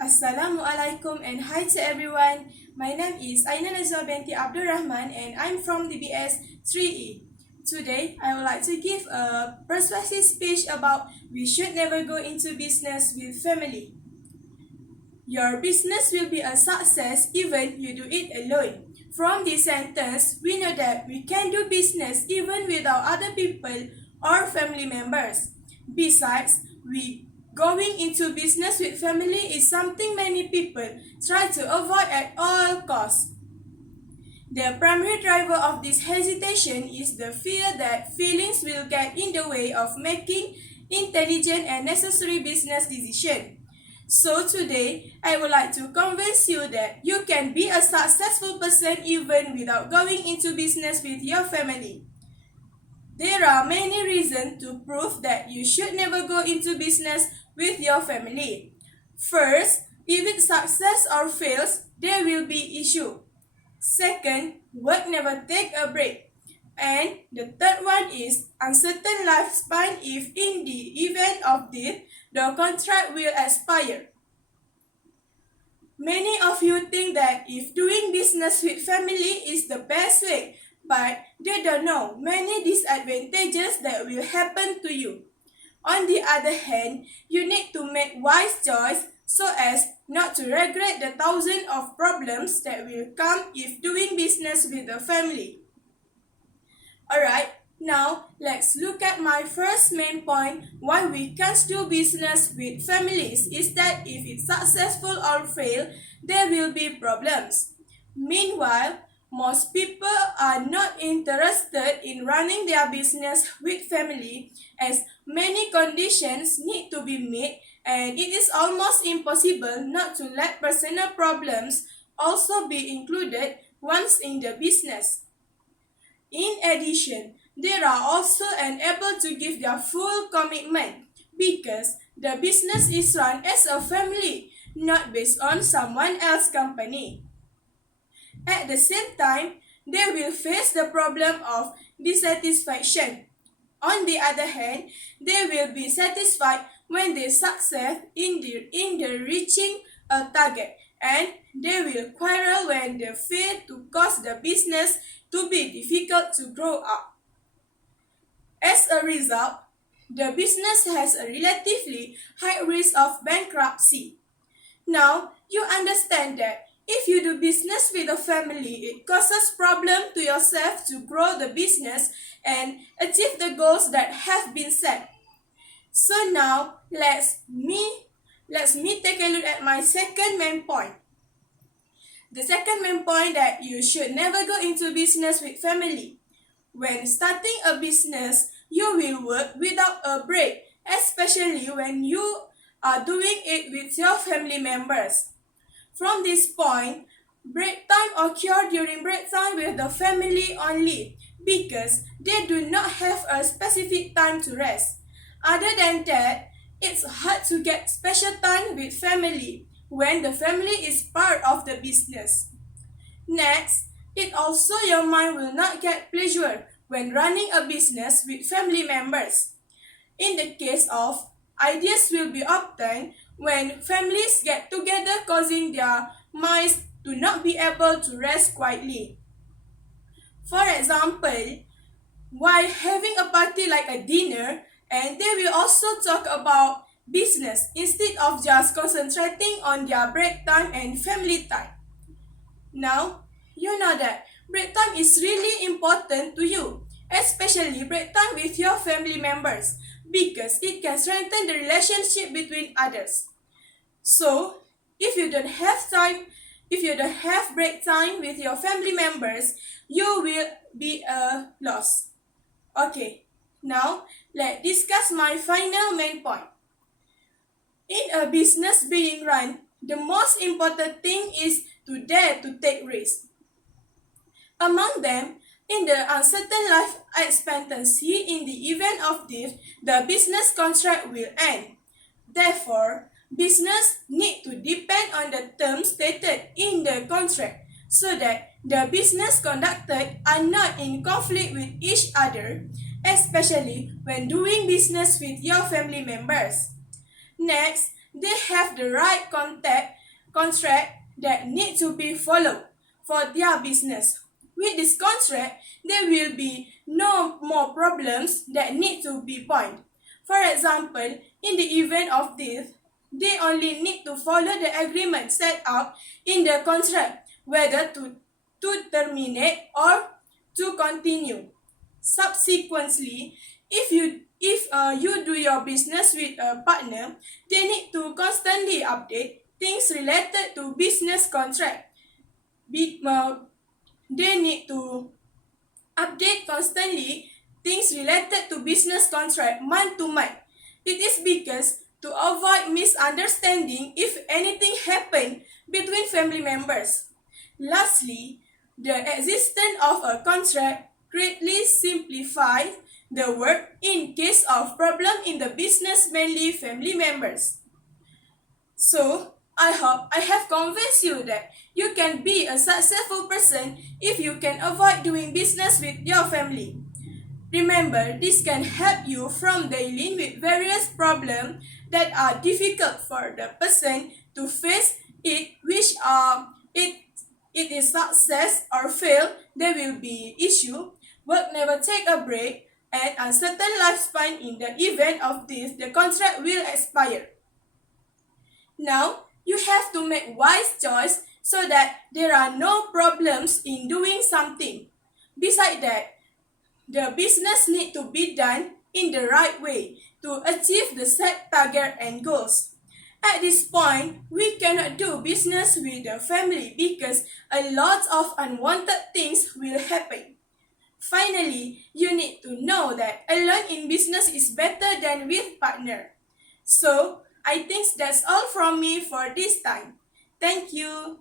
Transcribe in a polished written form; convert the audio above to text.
Assalamualaikum and hi to everyone. My name is AINA NAJWA Binti ABDUL RAHMAN and I'm from DBS 3E. Today, I would like to give a persuasive speech about we should never go into business with family. Your business will be a success even you do it alone. From this sentence, we know that we can do business even without other people or family members. Besides, going into business with family is something many people try to avoid at all costs. The primary driver of this hesitation is the fear that feelings will get in the way of making intelligent and necessary business decisions. So today, I would like to convince you that you can be a successful person even without going into business with your family. There are many reasons to prove that you should never go into business with your family. First, if it succeeds or fails, there will be issue. Second, work never take a break. And the third one is uncertain lifespan if in the event of death, the contract will expire. Many of you think that if doing business with family is the best way, but they don't know many disadvantages that will happen to you. On the other hand, you need to make wise choice so as not to regret the thousands of problems that will come if doing business with a family. Alright, now let's look at my first main point why we can't do business with families is that if it's successful or fail, there will be problems. Meanwhile, most people are not interested in running their business with family as many conditions need to be met and it is almost impossible not to let personal problems also be included once in the business. In addition, they are also unable to give their full commitment because the business is run as a family, not based on someone else's company. At the same time, they will face the problem of dissatisfaction. On the other hand, they will be satisfied when they succeed in the reaching a target, and they will quarrel when they fail to cause the business to be difficult to grow up. As a result, the business has a relatively high risk of bankruptcy. Now, you understand that if you do business with a family, it causes problem to yourself to grow the business and achieve the goals that have been set. So now, let's me take a look at my second main point. The second main point that you should never go into business with family. When starting a business, you will work without a break, especially when you are doing it with your family members. From this point, break time occurs during break time with the family only because they do not have a specific time to rest. Other than that, it's hard to get special time with family when the family is part of the business. Next, it also your mind will not get pleasure when running a business with family members. In the case of ideas will be obtained when families get together causing their minds to not be able to rest quietly. For example, while having a party like a dinner, and they will also talk about business instead of just concentrating on their break time and family time. Now, you know that break time is really important to you, especially break time with your family members because it can strengthen the relationship between others. So, if you don't have break time with your family members, you will be a loss. Okay, now let's discuss my final main point. In a business being run, the most important thing is to dare to take risks. Among them, in the uncertain life expectancy in the event of death, the business contract will end. Therefore, business need to depend on the terms stated in the contract so that the business conducted are not in conflict with each other, especially when doing business with your family members. Next, they have the right contract that need to be followed for their business. With this contract, there will be no more problems that need to be pointed. For example, in the event of death, they only need to follow the agreement set out in the contract, whether to terminate or to continue. Subsequently, if you do your business with a partner, they need to constantly update things related to business contract. They need to update constantly things related to business contract month to month. It is because to avoid misunderstanding if anything happen between family members. Lastly, the existence of a contract greatly simplifies the work in case of problem in the business mainly family members. So, I hope I have convinced you that you can be a successful person if you can avoid doing business with your family. Remember, this can help you from dealing with various problems that are difficult for the person to face it, which are it is success or fail, there will be issue, work never take a break, and uncertain lifespan in the event of this, the contract will expire. Now, you have to make wise choice so that there are no problems in doing something. Besides that, the business need to be done in the right way to achieve the set target and goals. At this point, we cannot do business with the family because a lot of unwanted things will happen. Finally, you need to know that alone in business is better than with partner. So, I think that's all from me for this time. Thank you.